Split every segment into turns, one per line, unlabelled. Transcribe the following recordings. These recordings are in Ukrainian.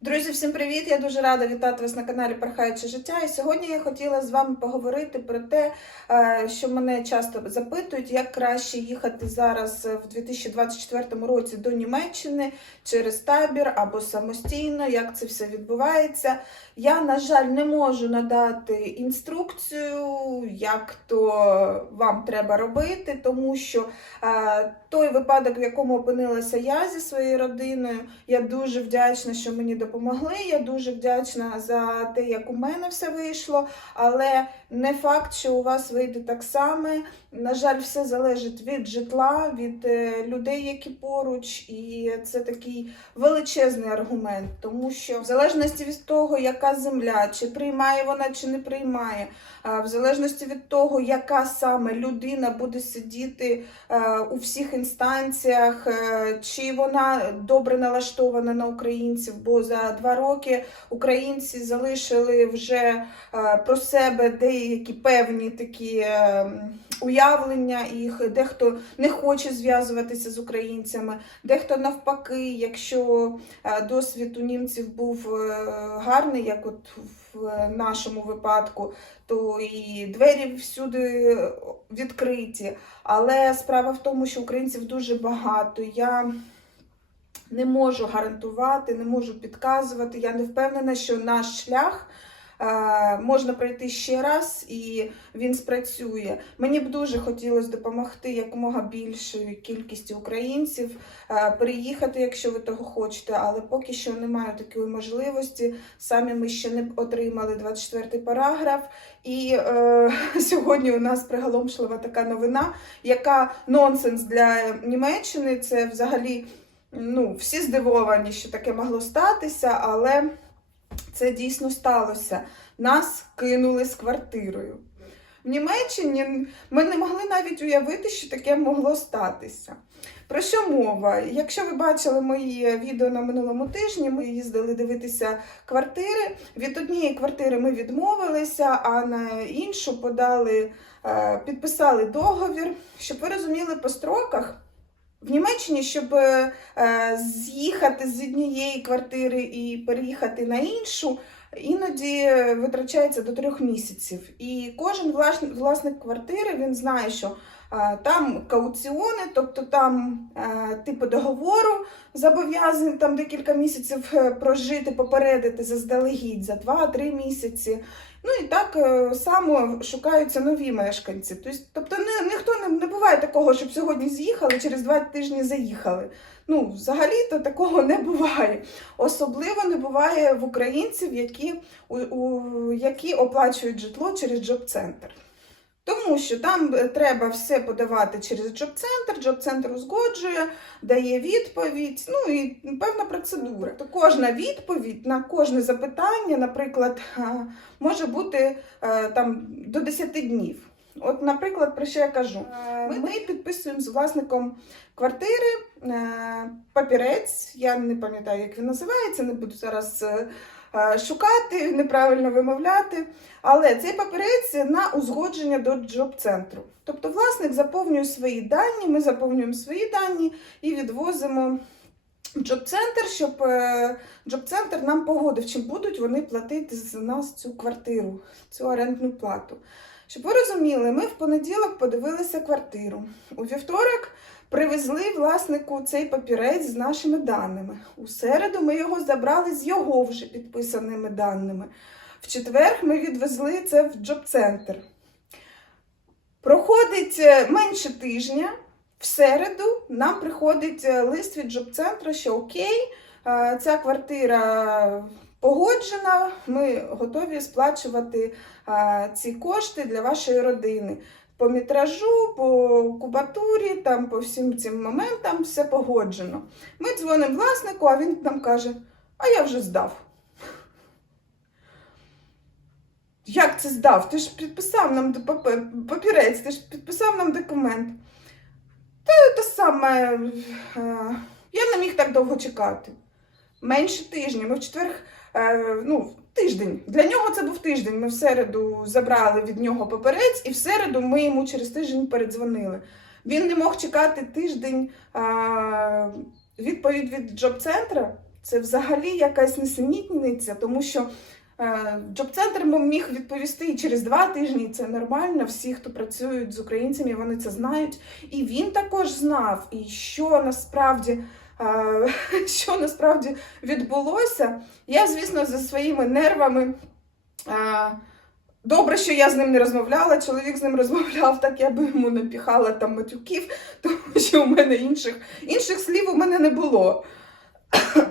Друзі, всім привіт! Я дуже рада вітати вас на каналі Пархаюче життя. І сьогодні я хотіла з вами поговорити про те, е, що мене часто запитують, як краще їхати зараз в 2024 році до Німеччини через табір або самостійно, як це все відбувається. Я, на жаль, не можу надати інструкцію, як то вам треба робити, тому що е, той випадок, в якому опинилася я зі своєю родиною, я дуже вдячна, що мені допомогли. Я дуже вдячна за те, як у мене все вийшло. Але не факт, що у вас вийде так само. На жаль, все залежить від житла, від е, людей, які поруч, і це такий величезний аргумент, тому що в залежності від того, яка земля, чи приймає вона, чи не приймає, в залежності від того, яка саме людина буде сидіти у всіх інстанціях, е, чи вона добре налаштована на українців, бо за два роки українці залишили вже е, про себе деякі певні такі е, уявлення, їх дехто не хоче зв'язуватися з українцями, дехто навпаки, якщо е, досвід у німців був е, гарний, як от в нашому випадку, то і двері всюди відкриті. Але справа в тому, що українців дуже багато. Я не можу гарантувати, не можу підказувати. Я не впевнена, що наш шлях. Е, Можна пройти ще раз і він спрацює. Мені б дуже хотілося допомогти якомога більшої кількості українців е, переїхати, якщо ви того хочете, але поки що немає такої можливості. Самі ми ще не отримали 24 параграф. І е, сьогодні у нас приголомшлива така новина, яка нонсенс для Німеччини. Це взагалі ну, всі здивовані, що таке могло статися, але це дійсно сталося. Нас кинули з квартирою. В Німеччині ми не могли навіть уявити, що таке могло статися. Про що мова? Якщо ви бачили мої відео на минулому тижні, ми їздили дивитися квартири. Від однієї квартири ми відмовилися, а на іншу подали, е, підписали договір. Щоб ви розуміли по строках, в Німеччині, щоб е, з'їхати з однієї квартири і переїхати на іншу, іноді витрачається до трьох місяців. І кожен власник, квартири він знає, що е, там кауціони, тобто там е, типу договору зобов'язані там декілька місяців е, прожити, попередити заздалегідь за 2-3 місяці. Ну і так е, само шукаються нові мешканці. Тобто, не, ніхто не, не буває такого, щоб сьогодні з'їхали, через два тижні заїхали. Ну, взагалі-то такого не буває. Особливо не буває в українців, які, у, у, які оплачують житло через джоб-центр. Тому що там е, треба все подавати через джоб-центр, джоб-центр узгоджує, дає відповідь, ну і певна процедура. То кожна відповідь на кожне запитання, наприклад, може бути е, там до 10 днів. От, наприклад, про що я кажу? Е, Ми підписуємо з власником квартири папірець. Я не пам'ятаю, як він називається, не буду зараз шукати, неправильно вимовляти. Але цей папірець на узгодження до джоб-центру. Тобто власник заповнює свої дані, ми заповнюємо свої дані і відвозимо в джоб-центр, щоб е, джоб-центр нам погодив, чи будуть вони платити за нас цю квартиру, цю орендну плату. Щоб ви розуміли, ми в понеділок подивилися квартиру. У вівторок привезли власнику цей папірець з нашими даними. У середу ми його забрали з його вже підписаними даними. В четвер ми відвезли це в джоб-центр. Проходить е, менше тижня. В середу нам приходить е, лист від джоб-центру, що окей, е, ця квартира погоджена, ми готові сплачувати ці кошти для вашої родини. По мітражу, по кубатурі, там, по всім цим моментам все погоджено. Ми дзвонимо власнику, а він нам каже: а я вже здав. Як це здав? Ти ж підписав нам папірець, ти ж підписав нам документ. Та те саме, е, я не міг так довго чекати. Менше тижня. Ми в четвер, е, ну, тиждень. Для нього це був тиждень. Ми в середу забрали від нього папірець, і в середу ми йому через тиждень передзвонили. Він не мог чекати тиждень е, відповідь від джоб-центра. Це взагалі якась несенітниця, тому що е, джоб-центр міг відповісти і через два тижні, це нормально. Всі, хто працюють з українцями, вони це знають. І він також знав, і що насправді. Що насправді відбулося? Я, звісно, за своїми нервами. Добре, що я з ним не розмовляла. Чоловік з ним розмовляв, так я би йому напіхала там матюків, тому що у мене інших, інших слів у мене не було.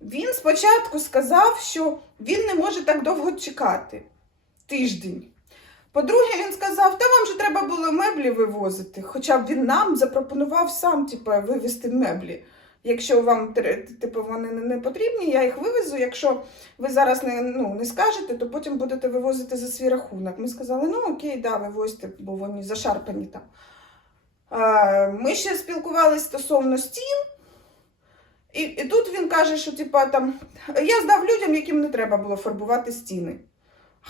Він спочатку сказав, що він не може так довго чекати тиждень. По-друге, він сказав, та вам же треба було меблі вивозити. Хоча б він нам запропонував сам типу, вивезти меблі. Якщо вам типу, вони не- потрібні, я їх вивезу. Якщо ви зараз не, ну, не скажете, то потім будете вивозити за свій рахунок. Ми сказали, ну окей, да, вивозьте, бо вони зашарпані там. А, Ми ще спілкувалися стосовно стін. І, і тут він каже, що типа там я здав людям, яким не треба було фарбувати стіни.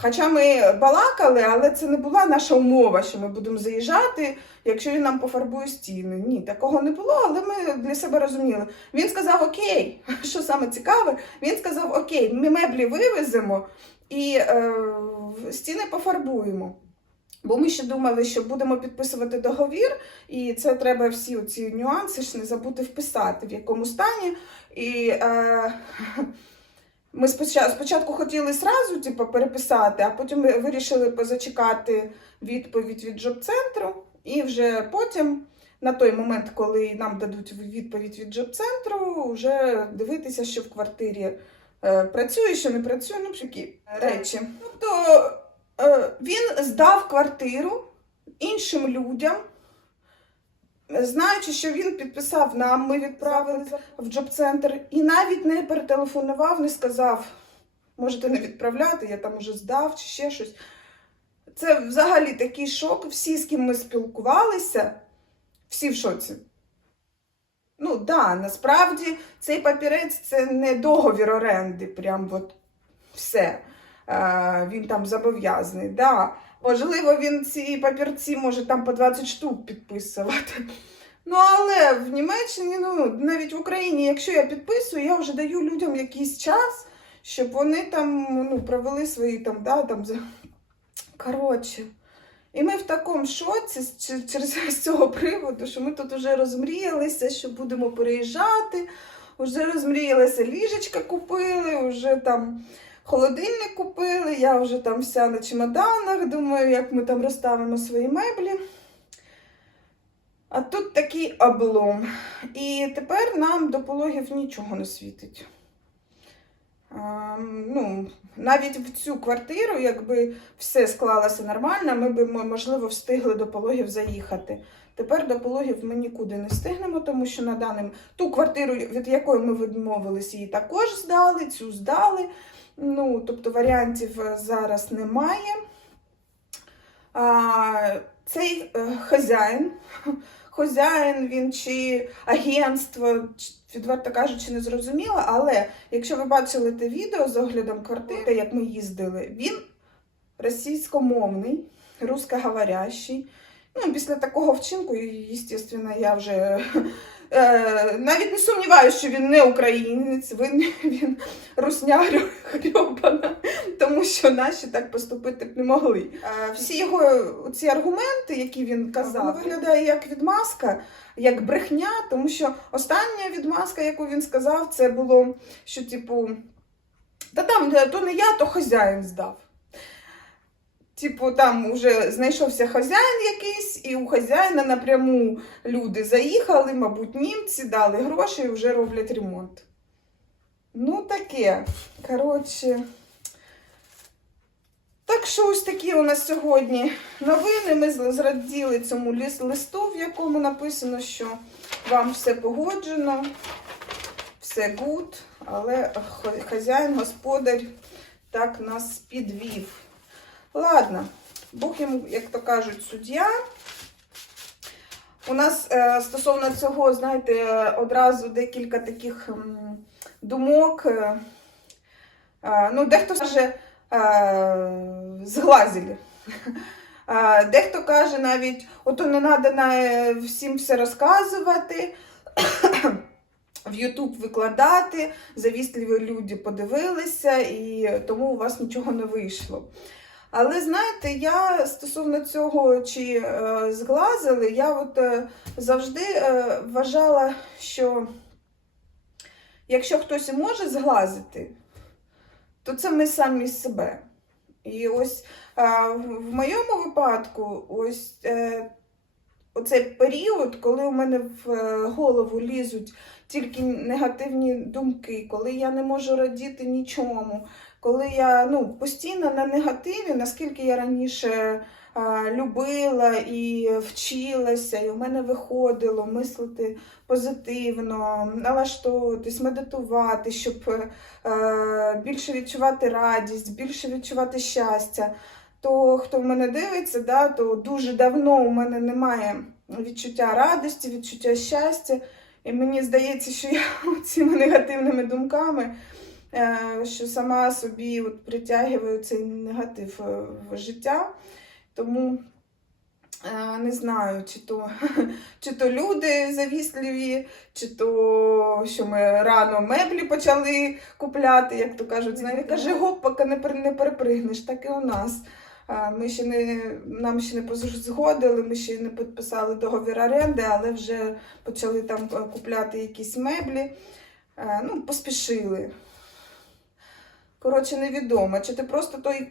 Хоча ми балакали, але це не була наша умова, що ми будемо заїжджати, якщо він нам пофарбує стіни. Ні, такого не було, але ми для себе розуміли. Він сказав окей, що саме цікаве, він сказав окей, ми меблі вивеземо і е, стіни пофарбуємо. Бо ми ще думали, що будемо підписувати договір, і це треба всі ці нюанси ж не забути вписати, в якому стані. І е, ми спочатку, хотіли зразу типу, переписати, а потім вирішили позачекати відповідь від джоб-центру. І вже потім, на той момент, коли нам дадуть відповідь від джоб-центру, вже дивитися, що в квартирі е, працює, що не працює, ну такі речі. Тобто е, він здав квартиру іншим людям. Знаючи, що він підписав нам, ми відправили в джоб-центр і навіть не перетелефонував, не сказав, можете не відправляти, я там уже здав чи ще щось. Це взагалі такий шок. Всі, з ким ми спілкувалися, всі в шоці. Ну, так, да, насправді цей папірець це не договір оренди, прям от все. Е, він там зобов'язаний. Да. Можливо, він ці папірці може там по 20 штук підписувати. Ну, але в Німеччині, ну, навіть в Україні, якщо я підписую, я вже даю людям якийсь час, щоб вони там ну, провели свої там, да, там. Коротше. І ми в такому шоці через цього приводу, що ми тут вже розмріялися, що будемо переїжджати, вже розмріялися, ліжечка купили, вже там холодильник купили, я вже там вся на чемоданах, думаю, як ми там розставимо свої меблі. А тут такий облом. І тепер нам до пологів нічого не світить. А, ну, навіть в цю квартиру, якби все склалося нормально, ми б, можливо, встигли до пологів заїхати. Тепер до пологів ми нікуди не встигнемо, тому що на даним ту квартиру, від якої ми відмовились, її також здали, цю здали. Ну, тобто варіантів е, зараз немає. А, цей е, хазяїн, хазяїн він чи агентство, відверто кажучи, не зрозуміло, але якщо ви бачили те відео з оглядом квартири, як ми їздили, він російськомовний, русскоговорящий. Ну, після такого вчинку, звісно, я вже е, навіть не сумніваюся, що він не українець, він, він русня грьобана, тому що наші так поступити б не могли. Е, всі його ці аргументи, які він казав, виглядає як відмазка, як брехня, тому що остання відмазка, яку він сказав, це було, що, типу, та там то не я, то хазяїн здав. Типу, там вже знайшовся хазяїн якийсь, і у хазяїна напряму люди заїхали, мабуть, німці дали гроші і вже роблять ремонт. Ну, таке. Коротше. Так що ось такі у нас сьогодні новини. Ми зраділи цьому листу, в якому написано, що вам все погоджено, все гуд, але хазяїн, господар так нас підвів. Ладно, Бог йому, як то кажуть, суддя. У нас е, стосовно цього, знаєте, одразу декілька таких думок. Е, е, ну, дехто каже, зглазили. Дехто каже навіть, ото не треба всім все розказувати. в Ютуб викладати, завістливі люди подивилися, і тому у вас нічого не вийшло. Але знаєте, я стосовно цього, чи е, зглазили, я от е, завжди е, вважала, що якщо хтось і може зглазити, то це ми самі себе. І ось е, в моєму випадку, ось е, оцей період, коли у мене в е, голову лізуть тільки негативні думки, коли я не можу радіти нічому, коли я ну, постійно на негативі, наскільки я раніше а, любила і вчилася, і у мене виходило мислити позитивно, налаштовуватись, медитувати, щоб е, більше відчувати радість, більше відчувати щастя. То хто в мене дивиться, да, то дуже давно у мене немає відчуття радості, відчуття щастя. І мені здається, що я цими негативними думками, е, що сама собі от притягую цей негатив е, в життя. Тому е, не знаю, чи то, чи то люди завісливі, чи то що ми рано меблі почали купляти, як то кажуть, знаєте, каже, гоп, поки не, не перепригнеш, так і у нас. Ми ще не, нам ще не позгодили, ми ще не підписали договір оренди, але вже почали там е, купляти якісь меблі. Е, Ну, поспішили. Коротше, невідомо, чи ти просто той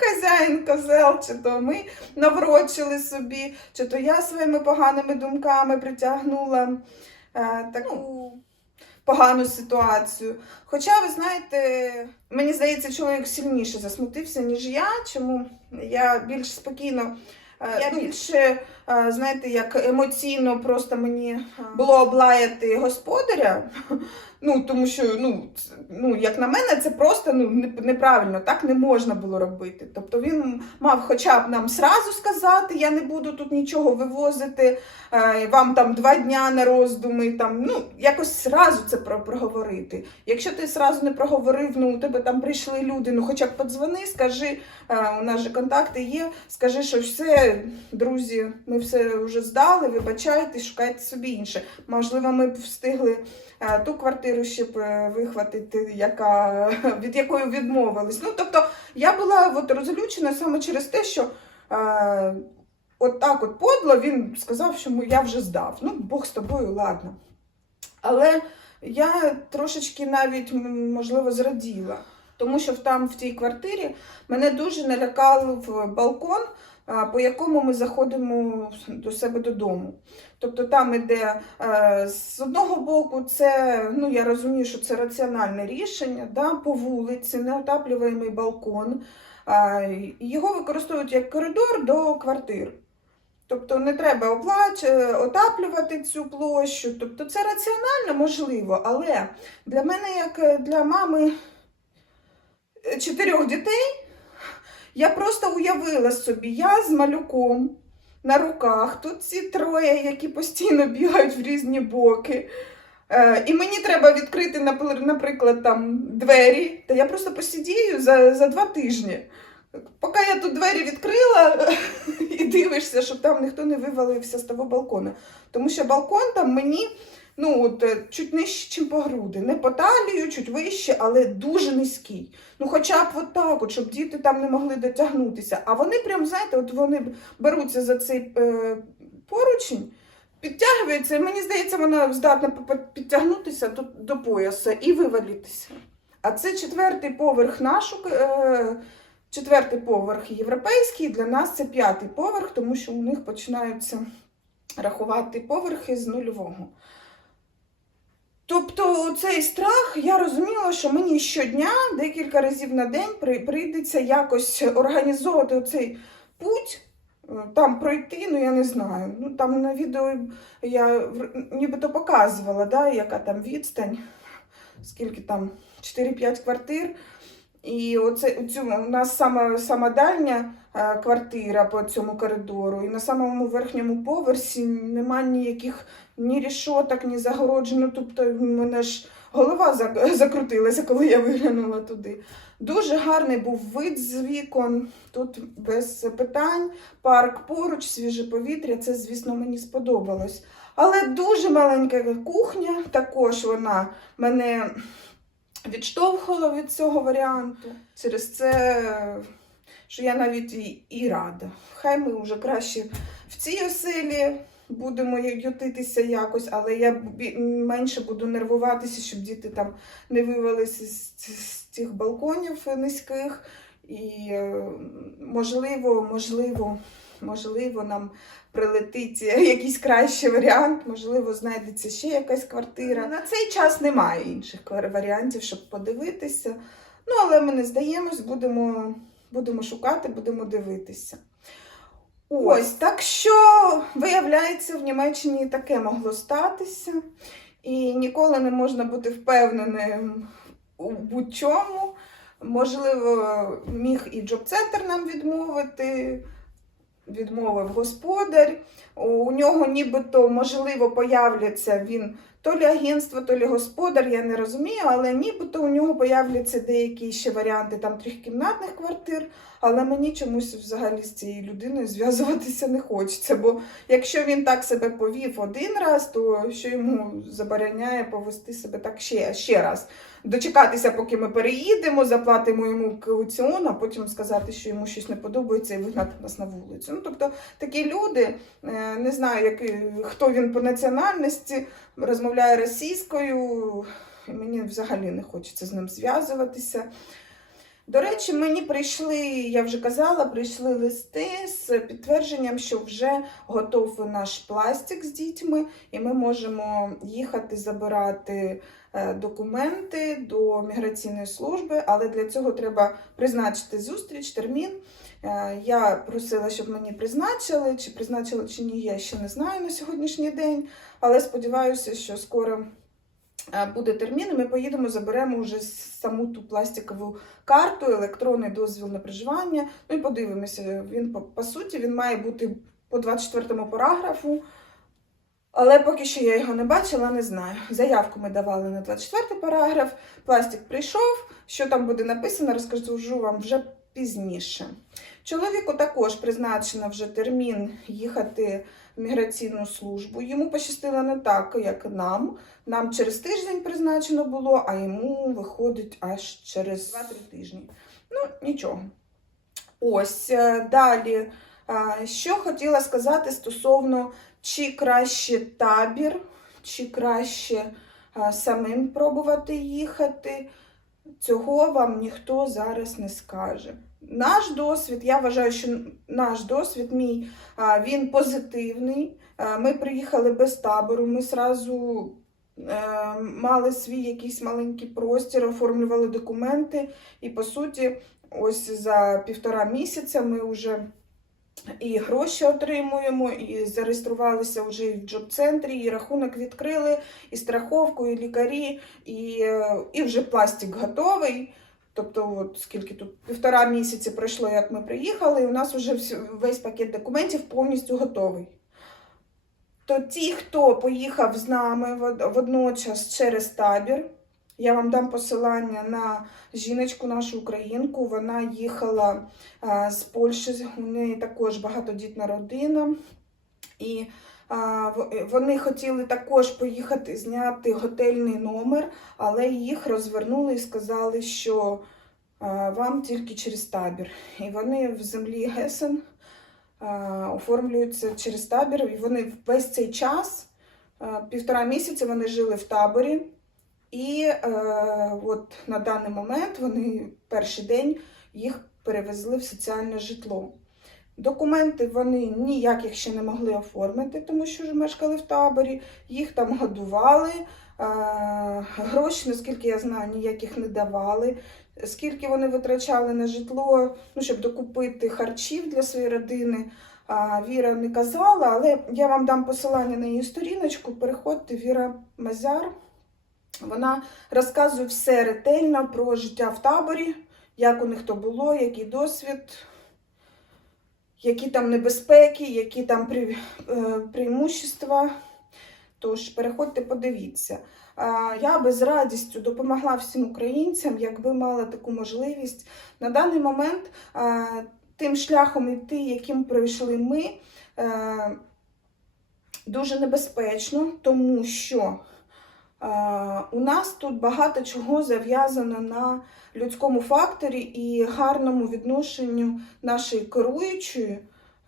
хазяїн козел, чи то ми наврочили собі, чи то я своїми поганими думками притягнула е, таку погану ситуацію. Хоча, ви знаєте, мені здається, чоловік сильніше засмутився, ніж я. Чому я більш спокійно, е, я більше, е, знаєте, як емоційно просто мені було облаяти господаря. Ну, тому що, ну, ну, як на мене, це просто ну, неправильно, так не можна було робити. Тобто він мав хоча б нам сразу сказати, я не буду тут нічого вивозити, е, вам там два дня на роздуми, там, ну, якось сразу це про- проговорити. Якщо ти сразу не проговорив, ну, у тебе там прийшли люди, ну хоча б подзвони, скажи, е, у нас же контакти є, скажи, що все, друзі, ми все вже здали, вибачайте, шукайте собі інше. Можливо, ми б встигли е, ту квартиру ще б е, вихватити, яка, від якої відмовились. Ну, тобто, я була от розлючена саме через те, що е, от так от подло він сказав, що «Ну, я вже здав. Ну, Бог з тобою, ладно. Але я трошечки навіть, можливо, зраділа, тому що там в тій квартирі мене дуже налякав балкон, по якому ми заходимо до себе додому. Тобто там іде е, з одного боку, це ну я розумію, що це раціональне рішення, да, по вулиці, неотаплюваний балкон. Його використовують як коридор до квартир. Тобто не треба оплач... е, отаплювати цю площу. Тобто це раціонально можливо, але для мене, як е, для мами чотирьох дітей, я просто уявила собі, я з малюком на руках, тут ці троє, які постійно бігають в різні боки. Е, і мені треба відкрити, наприклад, там двері, та я просто посидію за, за два тижні. Поки я тут двері відкрила і дивишся, щоб там ніхто не вивалився з того балкона. Тому що балкон там мені ну, от, е, чуть нижче, ніж по груди. Не по талію, чуть вище, але дуже низький. Ну, хоча б от так, от, щоб діти там не могли дотягнутися. А вони прям, знаєте, от вони беруться за цей е, поручень, підтягуються, і мені здається, вона здатна підтягнутися до, до пояса і вивалитися. А це четвертий поверх нашу. Е, Четвертий поверх європейський, для нас це п'ятий поверх, тому що у них починаються рахувати поверхи з нульового. Тобто цей страх, я розуміла, що мені щодня, декілька разів на день прийдеться якось організовувати цей путь, е, там пройти, ну я не знаю. Ну там на відео я нібито показувала, да, яка там відстань, скільки там 4-5 квартир. І оце у у нас сама, сама дальня е, квартира по цьому коридору, і на самому верхньому поверсі нема ніяких ні рішоток, ні загороджено. Тобто в мене ж голова закрутилася, коли я виглянула туди. Дуже гарний був вид з вікон. Тут без питань. Парк поруч, свіже повітря. Це, звісно, мені сподобалось. Але дуже маленька кухня, також вона мене відштовхувала від цього варіанту. Через це, що я навіть і, і рада. Хай ми вже краще в цій оселі будемо ютитися якось, але я менше буду нервуватися, щоб діти там не вивелися з, з цих балконів низьких. І е, можливо, можливо, можливо, нам прилетить якийсь кращий варіант, можливо, знайдеться ще якась квартира. На цей час немає інших варіантів, щоб подивитися. Ну, але ми не здаємось, будемо, будемо шукати, будемо дивитися. Ось, так що, виявляється, в Німеччині таке могло статися, і ніколи не можна бути впевненим у будь-чому. Можливо, міг і джоб-центр нам відмовити, відмовив господар. У нього нібито, можливо, появляться він то лі агентство, то лі господар, я не розумію, але нібито у нього появляться деякі ще варіанти там трьохкімнатних квартир, але мені чомусь взагалі з цією людиною зв'язуватися не хочеться. Бо якщо він так себе повів один раз, то що йому забороняє повести себе так ще, ще раз. Дочекатися, поки ми переїдемо, заплатимо йому кауціон, а потім сказати, що йому щось не подобається, і вигнати нас на вулицю. Ну, тобто такі люди, е, не знаю, який, хто він по національності, розмовляє російською, і мені взагалі не хочеться з ним зв'язуватися. До речі, мені прийшли, я вже казала, прийшли листи з підтвердженням, що вже готовий наш пластик з дітьми, і ми можемо їхати забирати е, документи до міграційної служби, але для цього треба призначити зустріч, термін. Е, Я просила, щоб мені призначили, чи призначили чи ні, я ще не знаю на сьогоднішній день, але сподіваюся, що скоро е, буде термін, і ми поїдемо, заберемо вже саму ту пластикову карту, електронний дозвіл на проживання. Ну і подивимося. Він по, по суті він має бути по 24 параграфу. Але поки що я його не бачила, не знаю. Заявку ми давали на 24 параграф. Пластик прийшов. Що там буде написано, розкажу вам вже пізніше. Чоловіку також призначено вже термін їхати в міграційну службу. Йому пощастило не так, як нам. Нам через тиждень призначено було, а йому виходить аж через 2-3 тижні. Ну, нічого. Ось е, далі. е, Що хотіла сказати стосовно, чи краще табір, чи краще самим пробувати їхати. Цього вам ніхто зараз не скаже. Наш досвід, я вважаю, що наш досвід мій він позитивний. Ми приїхали без табору, ми зразу е, мали свій якийсь маленький простір, оформлювали документи, і по суті, ось за півтора місяця ми вже і гроші отримуємо, і зареєструвалися вже в джоб-центрі, і рахунок відкрили, і страховку, і лікарі, і, е, і вже пластик готовий. Тобто, от скільки тут півтора місяці пройшло, як ми приїхали, і у нас вже весь пакет документів повністю готовий. То ті, хто поїхав з нами водночас через табір, я вам дам посилання на жіночку, нашу українку. Вона їхала а, з Польщі, у неї також багатодітна родина. І а, вони хотіли також поїхати зняти готельний номер, але їх розвернули і сказали, що вам тільки через табір. І вони в землі Гесен оформлюються через табір. І вони весь цей час, півтора місяця, вони жили в таборі. І е, от на даний момент вони перший день їх перевезли в соціальне житло. Документи вони ніяких ще не могли оформити, тому що ж мешкали в таборі, їх там годували. е, Гроші, наскільки я знаю, ніяких не давали. Скільки вони витрачали на житло, ну, щоб докупити харчів для своєї родини, Віра не казала, але я вам дам посилання на її сторіночку. Переходьте, Віра Мазяр. Вона розказує все ретельно про життя в таборі, як у них то було, який досвід, які там небезпеки, які там е, преимущества. Тож переходьте, подивіться. Я би з радістю допомогла всім українцям, якби мала таку можливість. На даний момент тим шляхом іти, яким пройшли ми. е, дуже небезпечно, тому що у нас тут багато чого зав'язано на людському факторі і гарному відношенню нашої керуючої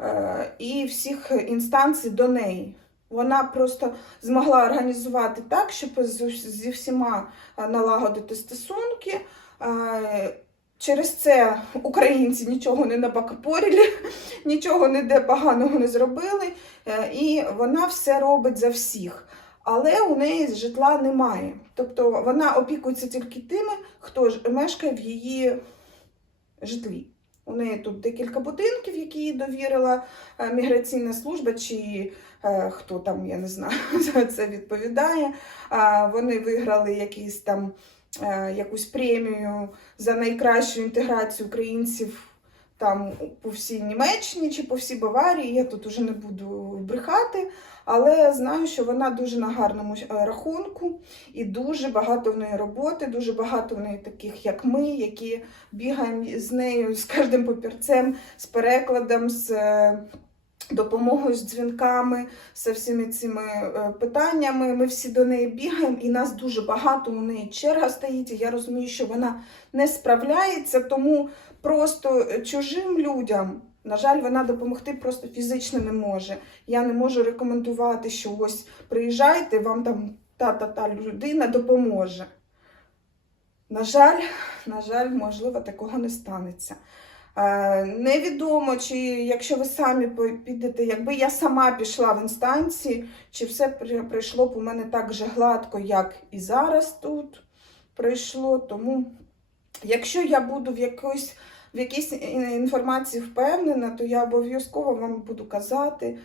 е, і всіх інстанцій до неї. Вона просто змогла організувати так, щоб зі всіма е, налагодити стосунки. Е, Через це українці нічого не набакапорили, нічого ніде поганого не зробили, і вона все робить за всіх. Але у неї житла немає. Тобто вона опікується тільки тими, хто ж мешкає в її житлі. У неї тут декілька будинків, які їй довірила е, міграційна служба, чи е, хто там, я не знаю, за це відповідає. А, Вони виграли якийсь там е, якусь премію за найкращу інтеграцію українців там по всій Німеччині чи по всій Баварії. Я тут уже не буду брехати, але знаю, що вона дуже на гарному е, рахунку і дуже багато в неї роботи, дуже багато в неї таких, як ми, які бігаємо з нею з кожним папірцем, з перекладом, з е, допомогою, з дзвінками, з всіми цими е, питаннями. Ми всі до неї бігаємо, і нас дуже багато, у неї черга стоїть. І я розумію, що вона не справляється, тому просто чужим людям. На жаль, вона допомогти просто фізично не може. Я не можу рекомендувати, що ось приїжджайте, вам там та-та-та людина допоможе. На жаль, на жаль, можливо, такого не станеться. Е, Невідомо, чи якщо ви самі підете, якби я сама пішла в інстанції, чи все прийшло б у мене так же гладко, як і зараз тут прийшло. Тому, якщо я буду в якоїсь в якійсь інформації впевнена, то я обов'язково вам буду казати,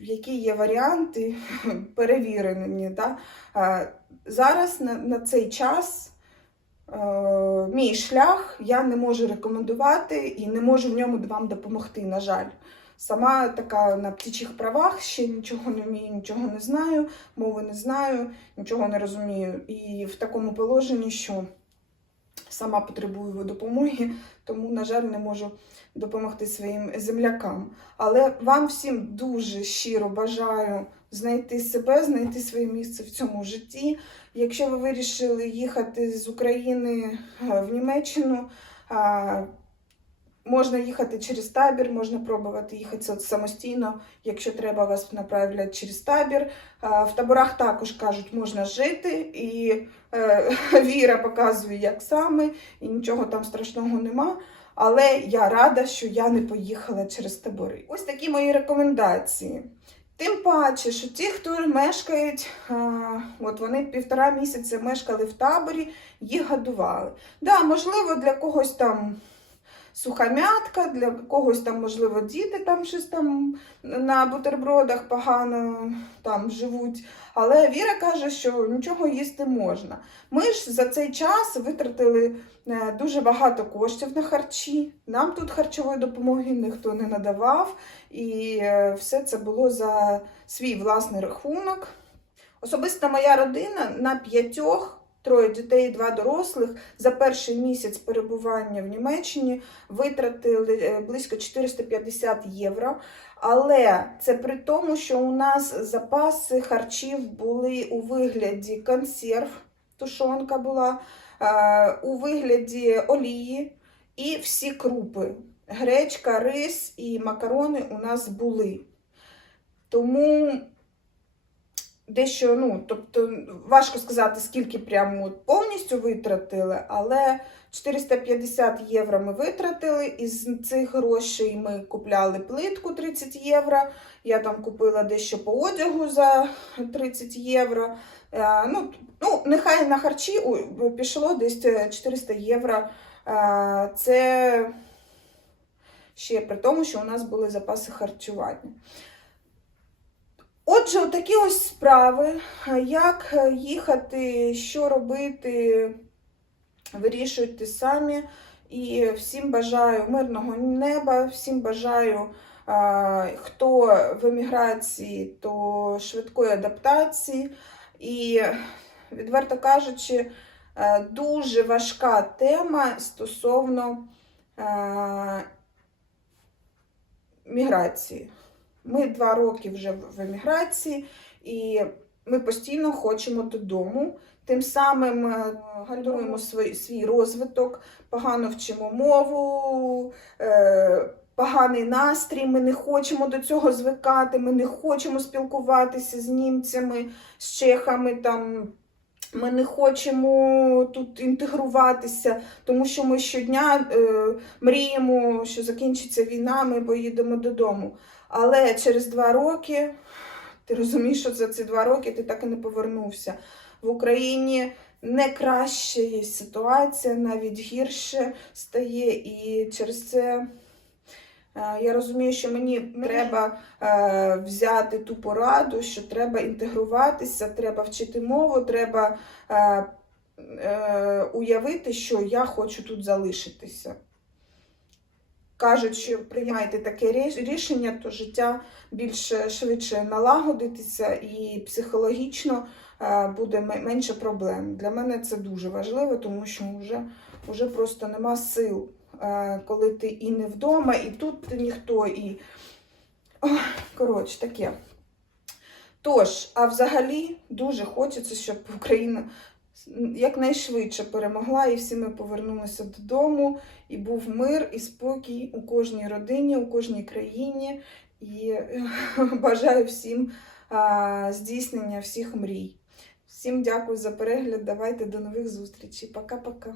які є варіанти перевірені. Зараз на, цей час е, мій шлях я не можу рекомендувати і не можу в ньому вам допомогти, на жаль. Сама така на птічих правах, ще нічого не вмію, нічого не знаю, мови не знаю, нічого не розумію. І в такому положенні, що сама потребую допомоги, тому, на жаль, не можу допомогти своїм землякам. Але вам всім дуже щиро бажаю знайти себе, знайти своє місце в цьому житті. Якщо ви вирішили їхати з України е, в Німеччину, можна їхати через табір, можна пробувати їхати самостійно, якщо треба, вас направлять через табір. В таборах також кажуть, можна жити, і е, Віра показує, як саме, і нічого там страшного нема. Але я рада, що я не поїхала через табори. Ось такі мої рекомендації. Тим паче, що ті, хто мешкають, от вони півтора місяця мешкали в таборі, їх годували. Да, можливо, для когось там сухомятка, для когось там, можливо, діти там щось там на бутербродах погано там живуть. Але Віра каже, що нічого їсти можна. Ми ж за цей час витратили е, дуже багато коштів на харчі. Нам тут харчової допомоги ніхто не надавав, і е, все це було за свій власний рахунок. Особисто моя родина на п'ятьох. Троє дітей, і два дорослих за перший місяць перебування в Німеччині витратили е, близько 450 євро. Але це при тому, що у нас запаси харчів були у вигляді консерв, тушонка була, е, у вигляді олії і всі крупи. Гречка, рис і макарони у нас були. Тому дещо, ну, тобто, важко сказати, скільки прямо повністю витратили, але 450 євро ми витратили. Із цих грошей ми купляли плитку 30 євро. Я там купила дещо по одягу за 30 євро. Е, Ну, ну нехай на харчі пішло десь 400 євро. Е, Це ще при тому, що у нас були запаси харчування. Отже, такі ось справи. Як їхати, що робити, вирішуйте самі. І всім бажаю мирного неба, всім бажаю, хто в еміграції, то швидкої адаптації. І, відверто кажучи, е, дуже важка тема стосовно е, міграції. Ми два роки вже в еміграції, і ми постійно хочемо додому. Тим самим е, гальмуємо свій, свій розвиток, погано вчимо мову, е, поганий настрій. Ми не хочемо до цього звикати, ми не хочемо спілкуватися з німцями, з чехами. Там. Ми не хочемо тут інтегруватися, тому що ми щодня е, мріємо, що закінчиться війна, ми поїдемо додому. Але через два роки ти розумієш, що за ці два роки ти так і не повернувся. В Україні не краща є ситуація, навіть гірше стає, і через це. е, Я розумію, що мені треба е, взяти ту пораду, що треба інтегруватися, треба вчити мову, треба е, уявити, що я хочу тут залишитися. Кажуть, що приймаєте таке рішення, то життя більш швидше налагодитися і психологічно е, буде менше проблем. Для мене це дуже важливо, тому що вже, вже просто нема сил, е, коли ти і не вдома, і тут ніхто, і коротше, таке. Тож, а взагалі дуже хочеться, щоб Україна якнайшвидше перемогла, і всі ми повернулися додому, і був мир і спокій у кожній родині, у кожній країні. І бажаю всім здійснення всіх мрій. Всім дякую за перегляд. Давайте до нових зустрічей. Пока-пока.